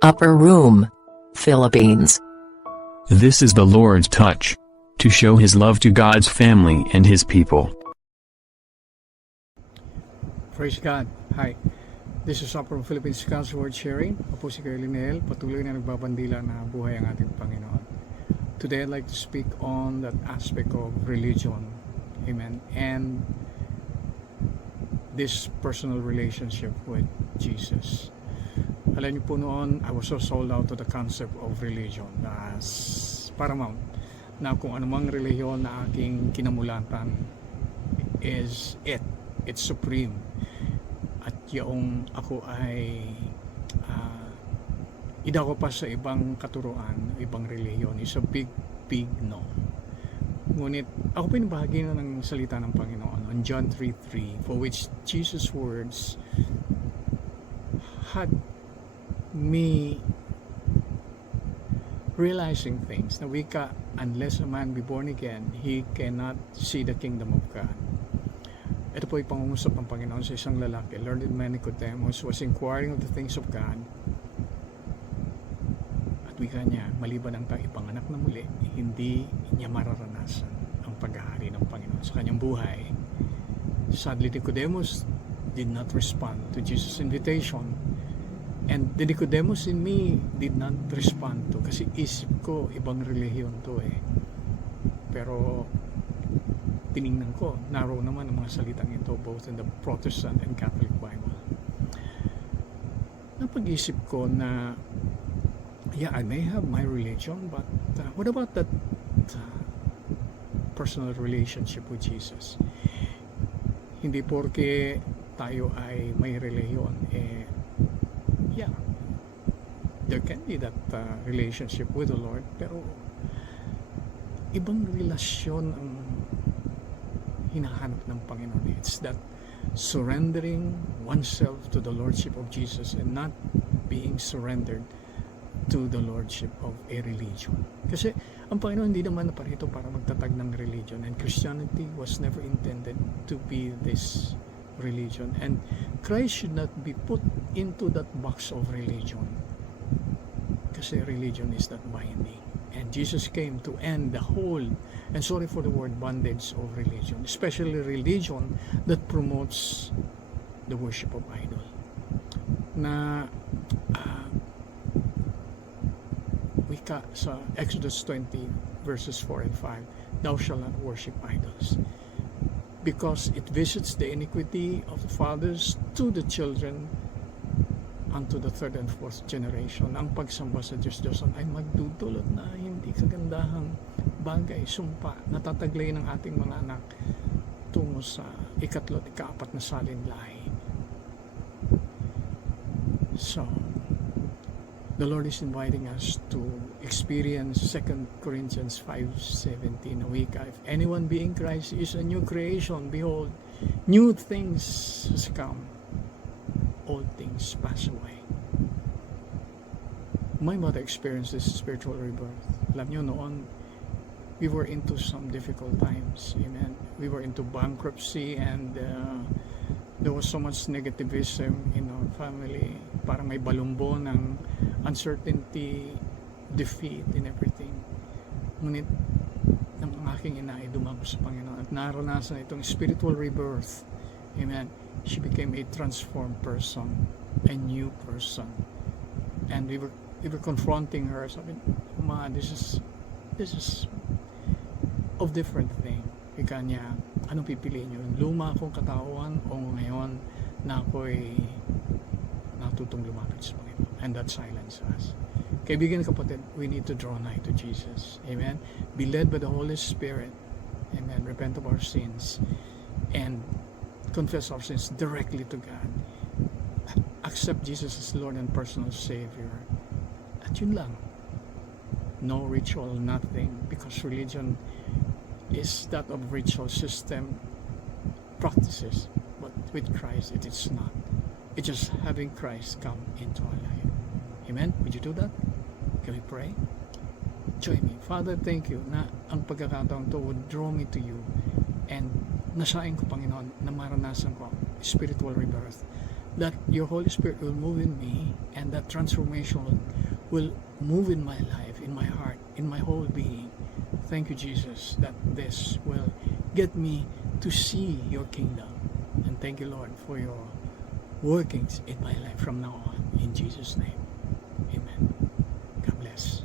Upper Room, Philippines. This is the Lord's touch. To show His love to God's family and His people. Praise God. Hi. This is Upper Room Philippines God's Word Sharing. Ako po si Kuya Linel, patuloy na nagbabandila na buhay ang ating Panginoon. Today I'd like to speak on that aspect of religion. Amen. And this personal relationship with Jesus. Alam niyo po noon, I was so sold out to the concept of religion as paramount. Na kung anumang relihiyon na aking kinamulatan is it's supreme. At yung ako ay idako pa sa ibang katuruan, ibang relihiyon is a big no. Ngunit ako pinabahagi na ng salita ng Panginoon on John 3:3, for which Jesus' words had me realizing things na wika, unless a man be born again, he cannot see the kingdom of God. Ito po ay pangungusap ng Panginoon sa isang lalaki, learned man Nicodemus, was inquiring of the things of God. At wika niya, maliban ang tayo ipanganak na muli, hindi niya mararanasan ang paghahari ng Panginoon sa kanyang buhay. Sadly, Nicodemus did not respond to Jesus' invitation. And the Nicodemus in me did not respond to, kasi isip ko ibang relihiyon to Pero tiningnan ko, naroon naman ang mga salitang ito both in the Protestant and Catholic Bible. Napag-isip ko na yeah, I may have my religion, but what about that personal relationship with Jesus? Hindi porke tayo ay may relihiyon, yeah, there can be that relationship with the Lord, pero ibang relasyon ang hinahanap ng Panginoon. It's that surrendering oneself to the Lordship of Jesus and not being surrendered to the Lordship of a religion. Kasi ang Panginoon hindi naman naparito para magtatag ng religion, and Christianity was never intended to be this religion, and Christ should not be put into that box of religion, kasi religion is not binding, and Jesus came to end the whole, and sorry for the word, bondage of religion, especially religion that promotes the worship of idol. Na wika sa Exodus 20 verses 4 and 5, thou shalt not worship idols, because it visits the iniquity of the fathers to the children unto the third and fourth generation. Ang pagsamba sa Diyos-Diyosan ay magdudulot na hindi kagandahang bagay, sumpa, natataglay ng ating mga anak tungo sa ikatlo at ikaapat na salinlahi. So, the Lord is inviting us to experience 2 Corinthians 5:17, a week. If anyone be in Christ is a new creation, behold, new things has come, old things pass away. My mother experienced this spiritual rebirth. Alam niyo, noon, we were into some difficult times. Amen. We were into bankruptcy, and there was so much negativism in our family. Parang may balumbo ng uncertainty, defeat, and everything. Ngunit ang aking ina ay dumako sa Panginoon at naranasan itong spiritual rebirth. Amen. She became a transformed person, a new person. And we were confronting her. Sabi, Ma, this is of different thing. Ika niya, anong pipiliin niyo? Luma akong katawan o ngayon na ako'y natutong lumapit sa Panginoon? And that silence us. Kaibigan, kapatid, we need to draw nigh to Jesus. Amen. Be led by the Holy Spirit. Amen. Repent of our sins and confess our sins directly to God. Accept Jesus as Lord and personal Savior. At yun lang. No ritual, nothing, because religion is that of ritual system practices, but with Christ it is not. It's just having Christ come into our life. Amen? Would you do that? Can we pray? Join me. Father, thank you na ang pagkakataon to would draw me to you, and nasain ko, Panginoon, na maranasan ko spiritual rebirth, that your Holy Spirit will move in me and that transformation will move in my life, in my heart, in my whole being. Thank you, Jesus, that this will get me to see your kingdom. And thank you, Lord, for your workings in my life from now on. In Jesus' name, amen. God bless.